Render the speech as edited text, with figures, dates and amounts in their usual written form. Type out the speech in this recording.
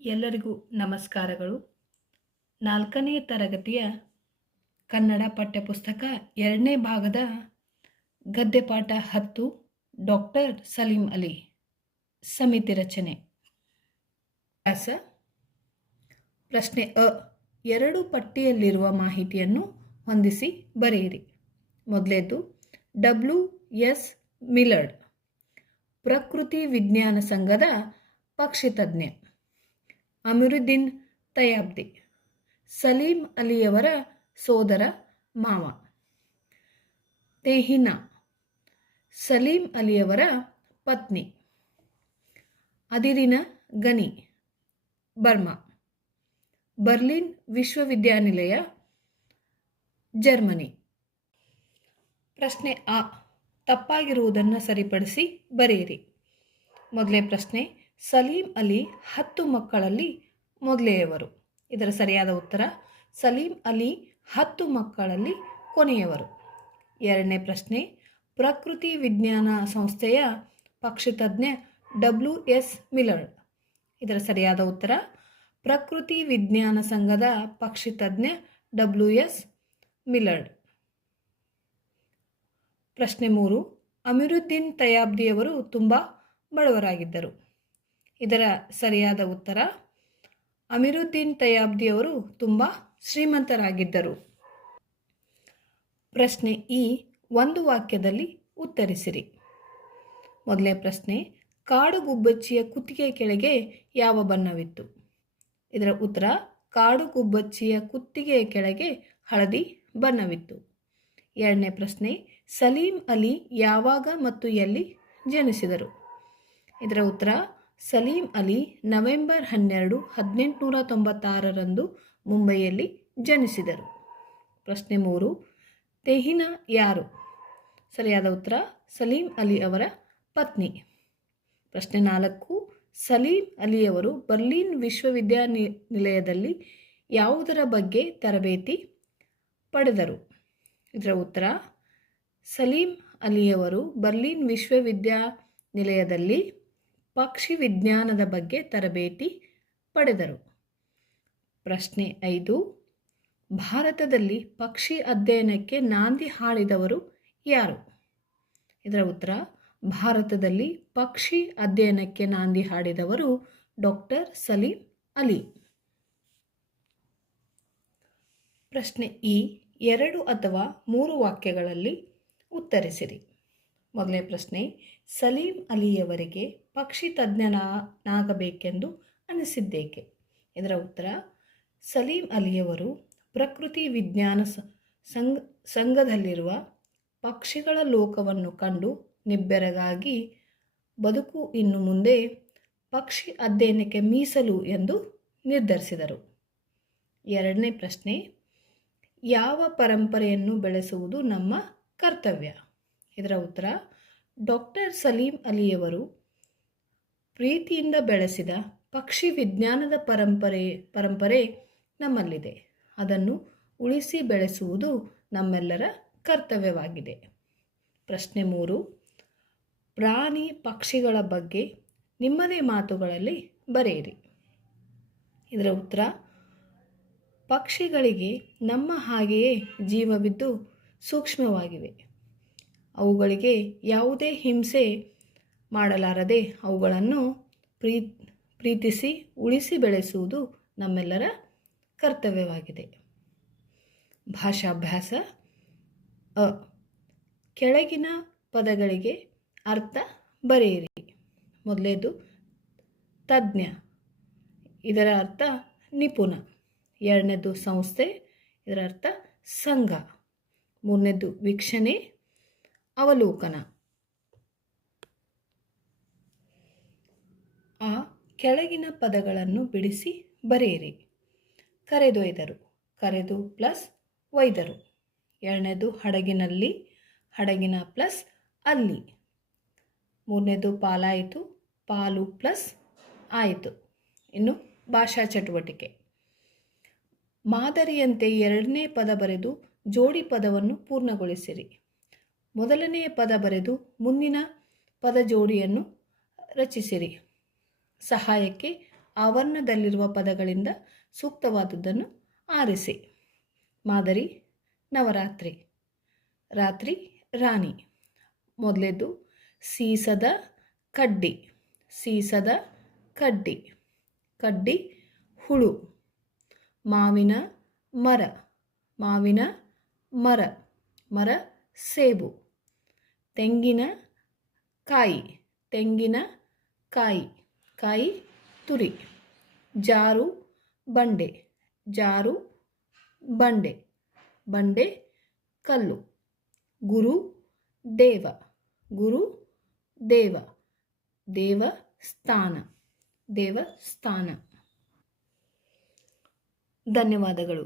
ಎಲ್ಲರಿಗೂ ನಮಸ್ಕಾರಗಳು. 4ನೇ ತರಗತಿಯ ಕನ್ನಡ ಪಠ್ಯಪುಸ್ತಕ 2ನೇ ಭಾಗದ ಗದ್ಯಪಾಠ 10 ಡಾಕ್ಟರ್ ಸಲೀಂ ಅಲಿ ಸಮಿತಿ ರಚನೆ. ಪ್ರಶ್ನೆ ಅ. 2 ಪಟ್ಟಿಯಲ್ಲಿರುವ ಮಾಹಿತಿಯನ್ನು ಹೊಂದಿಸಿ ಬರೆಯಿರಿ. ಮೊದಲೇದು, W.S. ಮಿಲ್ಲರ್ಡ್, ಪ್ರಕೃತಿ ವಿಜ್ಞಾನ ಸಂಘದ ಪಕ್ಷಿತಜ್ಞ. ಅಮೀರುದ್ದೀನ್ ತಯಾಬ್ದಿ, ಸಲೀಂ ಅಲಿಯವರ ಸೋದರ ಮಾವ. ತೆಹಿನಾ, ಸಲೀಂ ಅಲಿಯವರ ಪತ್ನಿ. ಅದಿರಿನ ಗನಿ, ಬರ್ಮಾ. ಬರ್ಲಿನ್ ವಿಶ್ವವಿದ್ಯಾನಿಲಯ, ಜರ್ಮನಿ. ಪ್ರಶ್ನೆ ಆ. ತಪ್ಪಾಗಿರುವುದನ್ನು ಸರಿಪಡಿಸಿ ಬರೆಯಿರಿ. ಮೊದಲೇ ಪ್ರಶ್ನೆ, ಸಲೀಂ ಅಲಿ 10 ಮಕ್ಕಳಲ್ಲಿ ಮೊದಲೆಯವರು. ಇದರ ಸರಿಯಾದ ಉತ್ತರ, ಸಲೀಂ ಅಲಿ 10 ಮಕ್ಕಳಲ್ಲಿ ಕೊನೆಯವರು. ಎರಡನೇ ಪ್ರಶ್ನೆ, ಪ್ರಕೃತಿ ವಿಜ್ಞಾನ ಸಂಸ್ಥೆಯ ಪಕ್ಷಿತಜ್ಞ W.S. ಮಿಲ್ಲರ್ಡ್. ಇದರ ಸರಿಯಾದ ಉತ್ತರ, ಪ್ರಕೃತಿ ವಿಜ್ಞಾನ ಸಂಘದ ಪಕ್ಷಿತಜ್ಞ W.S. ಮಿಲ್ಲರ್ಡ್. ಪ್ರಶ್ನೆ 3, ಅಮೀರುದ್ದೀನ್ ತಯಾಬ್ದಿಯವರು ತುಂಬ ಬಡವರಾಗಿದ್ದರು. ಇದರ ಸರಿಯಾದ ಉತ್ತರ, ಅಮೀರುದ್ದೀನ್ ತಯಾಬ್ದಿಯವರು ತುಂಬ ಶ್ರೀಮಂತರಾಗಿದ್ದರು. ಪ್ರಶ್ನೆ ಈ. ಒಂದು ವಾಕ್ಯದಲ್ಲಿ ಉತ್ತರಿಸಿರಿ. ಮೊದಲನೇ ಪ್ರಶ್ನೆ, ಕಾಡುಗುಬ್ಬಚ್ಚಿಯ ಕುತ್ತಿಗೆ ಕೆಳಗೆ ಯಾವ ಬಣ್ಣವಿತ್ತು? ಇದರ ಉತ್ತರ, ಕಾಡುಗುಬ್ಬಚ್ಚಿಯ ಕುತ್ತಿಗೆಯ ಕೆಳಗೆ ಹಳದಿ ಬಣ್ಣವಿತ್ತು. ಎರಡನೇ ಪ್ರಶ್ನೆ, ಸಲೀಂ ಅಲಿ ಯಾವಾಗ ಮತ್ತು ಎಲ್ಲಿ ಜನಿಸಿದರು? ಇದರ ಉತ್ತರ, ಸಲೀಂ ಅಲಿ ನವೆಂಬರ್ 12, 1896ರಂದು ಮುಂಬೈಯಲ್ಲಿ ಜನಿಸಿದರು. ಪ್ರಶ್ನೆ 3, ತೆಹಿನಾ ಯಾರು? ಸರಿಯಾದ ಉತ್ತರ, ಸಲೀಂ ಅಲಿ ಅವರ ಪತ್ನಿ. ಪ್ರಶ್ನೆ 4, ಸಲೀಂ ಅಲಿಯವರು ಬರ್ಲಿನ್ ವಿಶ್ವವಿದ್ಯಾನಿಲಯದಲ್ಲಿ ಯಾವುದರ ಬಗ್ಗೆ ತರಬೇತಿ ಪಡೆದರು? ಇದರ ಉತ್ತರ, ಸಲೀಂ ಅಲಿಯವರು ಬರ್ಲಿನ್ ವಿಶ್ವವಿದ್ಯಾನಿಲಯದಲ್ಲಿ ಪಕ್ಷಿ ವಿಜ್ಞಾನದ ಬಗ್ಗೆ ತರಬೇತಿ ಪಡೆದರು. ಪ್ರಶ್ನೆ 5, ಭಾರತದಲ್ಲಿ ಪಕ್ಷಿ ಅಧ್ಯಯನಕ್ಕೆ ನಾಂದಿ ಹಾಡಿದವರು ಯಾರು? ಇದರ ಉತ್ತರ, ಭಾರತದಲ್ಲಿ ಪಕ್ಷಿ ಅಧ್ಯಯನಕ್ಕೆ ನಾಂದಿ ಹಾಡಿದವರು ಡಾಕ್ಟರ್ ಸಲೀಂ ಅಲಿ. ಪ್ರಶ್ನೆ ಈ. 2 ಅಥವಾ 3 ವಾಕ್ಯಗಳಲ್ಲಿ ಉತ್ತರಿಸಿರಿ. ಮೊದಲನೇ ಪ್ರಶ್ನೆ, ಸಲೀಂ ಅಲಿಯವರಿಗೆ ಪಕ್ಷಿ ತಜ್ಞನಾಗಬೇಕೆಂದು ಅನಿಸಿದ್ದೇಕೆ? ಇದರ ಉತ್ತರ, ಸಲೀಂ ಅಲಿಯವರು ಪ್ರಕೃತಿ ವಿಜ್ಞಾನ ಸಂಘದಲ್ಲಿರುವ ಪಕ್ಷಿಗಳ ಲೋಕವನ್ನು ಕಂಡು ನಿಬ್ಬೆರಗಾಗಿ ಬದುಕು ಇನ್ನು ಮುಂದೆ ಪಕ್ಷಿ ಅಧ್ಯಯನಕ್ಕೆ ಮೀಸಲು ಎಂದು ನಿರ್ಧರಿಸಿದರು. ಎರಡನೇ ಪ್ರಶ್ನೆ, ಯಾವ ಪರಂಪರೆಯನ್ನು ಬೆಳೆಸುವುದು ನಮ್ಮ ಕರ್ತವ್ಯ? ಇದರ ಉತ್ತರ, ಡಾಕ್ಟರ್ ಸಲೀಂ ಅಲಿಯವರು ಪ್ರೀತಿಯಿಂದ ಬೆಳೆಸಿದ ಪಕ್ಷಿ ವಿಜ್ಞಾನದ ಪರಂಪರೆ ನಮ್ಮಲ್ಲಿದೆ. ಅದನ್ನು ಉಳಿಸಿ ಬೆಳೆಸುವುದು ನಮ್ಮೆಲ್ಲರ ಕರ್ತವ್ಯವಾಗಿದೆ. ಪ್ರಶ್ನೆ 3, ಪ್ರಾಣಿ ಪಕ್ಷಿಗಳ ಬಗ್ಗೆ ನಿಮ್ಮದೇ ಮಾತುಗಳಲ್ಲಿ ಬರೆಯಿರಿ. ಇದರ ಉತ್ತರ, ಪಕ್ಷಿಗಳಿಗೆ ನಮ್ಮ ಹಾಗೆಯೇ ಜೀವವಿದ್ದು ಸೂಕ್ಷ್ಮವಾಗಿವೆ. ಅವುಗಳಿಗೆ ಯಾವುದೇ ಹಿಂಸೆ ಮಾಡಲಾರದೆ ಅವುಗಳನ್ನು ಪ್ರೀತಿಸಿ ಉಳಿಸಿ ಬೆಳೆಸುವುದು ನಮ್ಮೆಲ್ಲರ ಕರ್ತವ್ಯವಾಗಿದೆ. ಭಾಷಾಭ್ಯಾಸ. ಅ. ಕೆಳಗಿನ ಪದಗಳಿಗೆ ಅರ್ಥ ಬರೆಯಿರಿ. ಮೊದಲೇದು, ತಜ್ಞ. ಇದರ ಅರ್ಥ ನಿಪುಣ. ಎರಡನೇದು, ಸಂಸ್ಥೆ. ಇದರ ಅರ್ಥ ಸಂಘ. ಮೂರನೇದು, ವೀಕ್ಷಣೆ, ಅವಲೋಕನ. ಆ ಕೆಳಗಿನ ಪದಗಳನ್ನು ಬಿಡಿಸಿ ಬರೆಯಿರಿ. ಕರೆದೊಯ್ದರು, ಕರೆದು ಪ್ಲಸ್ ಒಯ್ದರು. ಎರಡನೇದು, ಹಡಗಿನಲ್ಲಿ, ಹಡಗಿನ ಪ್ಲಸ್ ಅಲ್ಲಿ. ಮೂರನೇದು, ಪಾಲಾಯಿತು, ಪಾಲು ಪ್ಲಸ್ ಆಯಿತು. ಇನ್ನು ಭಾಷಾ ಚಟುವಟಿಕೆ. ಮಾದರಿಯಂತೆ ಎರಡನೇ ಪದ ಬರೆದು ಜೋಡಿ ಪದವನ್ನು ಪೂರ್ಣಗೊಳಿಸಿರಿ. ಮೊದಲನೆಯ ಪದ ಬರೆದು ಮುಂದಿನ ಪದ ಜೋಡಿಯನ್ನು ರಚಿಸಿರಿ. ಸಹಾಯಕ್ಕೆ ಆವರಣದಲ್ಲಿರುವ ಪದಗಳಿಂದ ಸೂಕ್ತವಾದದ್ದನ್ನು ಆರಿಸಿ. ಮಾದರಿ: ನವರಾತ್ರಿ. ರಾತ್ರಿ: ರಾಣಿ. ಮೊದಲೇದು: ಸೀಸದ ಕಡ್ಡಿ. ಸೀಸದ ಕಡ್ಡಿ. ಕಡ್ಡಿ: ಹುಳು. ಮಾವಿನ ಮರ. ಮಾವಿನ ಮರ. ಮರ: ಸೇಬು. ತೆಂಗಿನ ಕಾಯಿ. ತೆಂಗಿನ ಕಾಯಿ. ಕಾಯಿ: ತುರಿ. ಜಾರು ಬಂಡೆ. ಜಾರು ಬಂಡೆ. ಬಂಡೆ: ಕಲ್ಲು. ಗುರು ದೇವ. ಗುರು ದೇವ. ದೇವಸ್ಥಾನ. ದೇವಸ್ಥಾನ. ಧನ್ಯವಾದಗಳು.